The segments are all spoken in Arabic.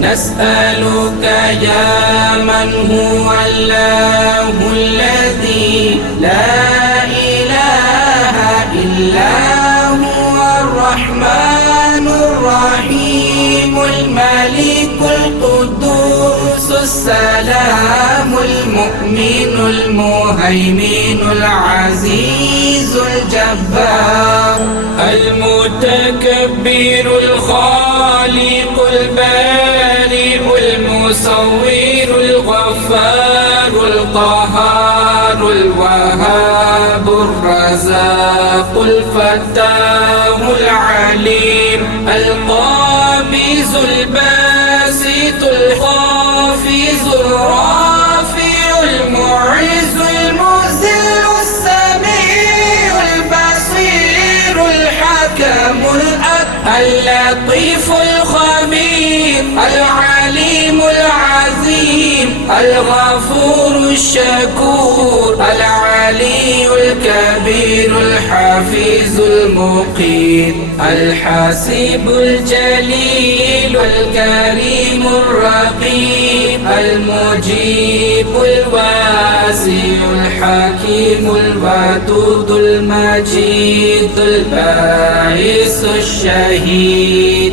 نسألك يا من هو الله الذي لا إله إلا هو الرحمن الرحيم الملك القدوس السلام المؤمن المهيمن العزيز الجبار المتكبر الخالق البارئ المصور الغفار القهار الوهاب الرزاق الفتاح العليم القابض الباسط الخافض الرافع المعز المذل السميع البصير الحكم اللطيف الخبير العليم العظيم الغفور الشكور العلي الكبير الحفيظ المقيت الحسيب الجليل الكريم الرقيب المجيب الواسع الحكيم الودود المجيد الباعث الشهيد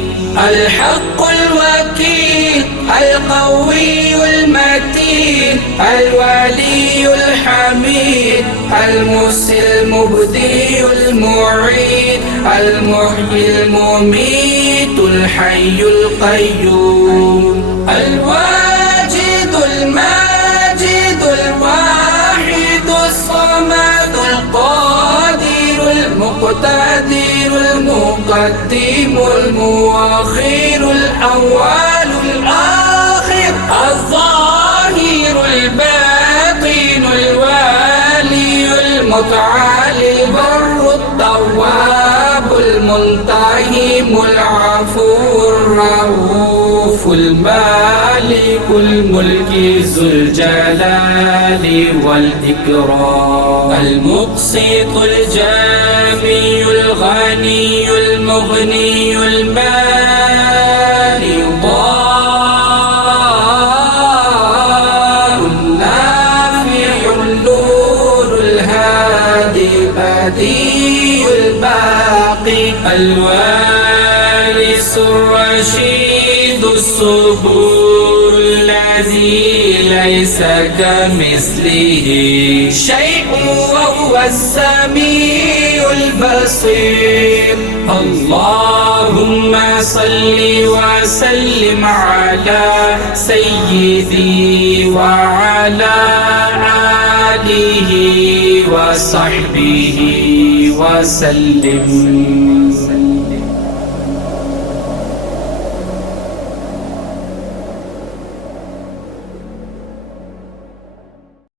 الحق الوكيل القوي المتين الولي الحميد المحيي المبدئ المعيد المحيي المميت الحي القيوم الواجد الماجد الواحد الصمد القادر المقتدر المقدم المؤخر الأول الآخر الظاهر الباطن الوالي المتعالي البر التواب المنتهم العفو الرؤوف المالك الملك ذو الجلال والإكرام المقسط الجامع الغني المغني المانع الضار النافع النور الهادي البديع الباقي الوارث الرشيد الصبور الذي ليس كمثله شيء وهو السميع البصير اللهم صل وسلم على سيدي وعلى آله وصحبه وسلم.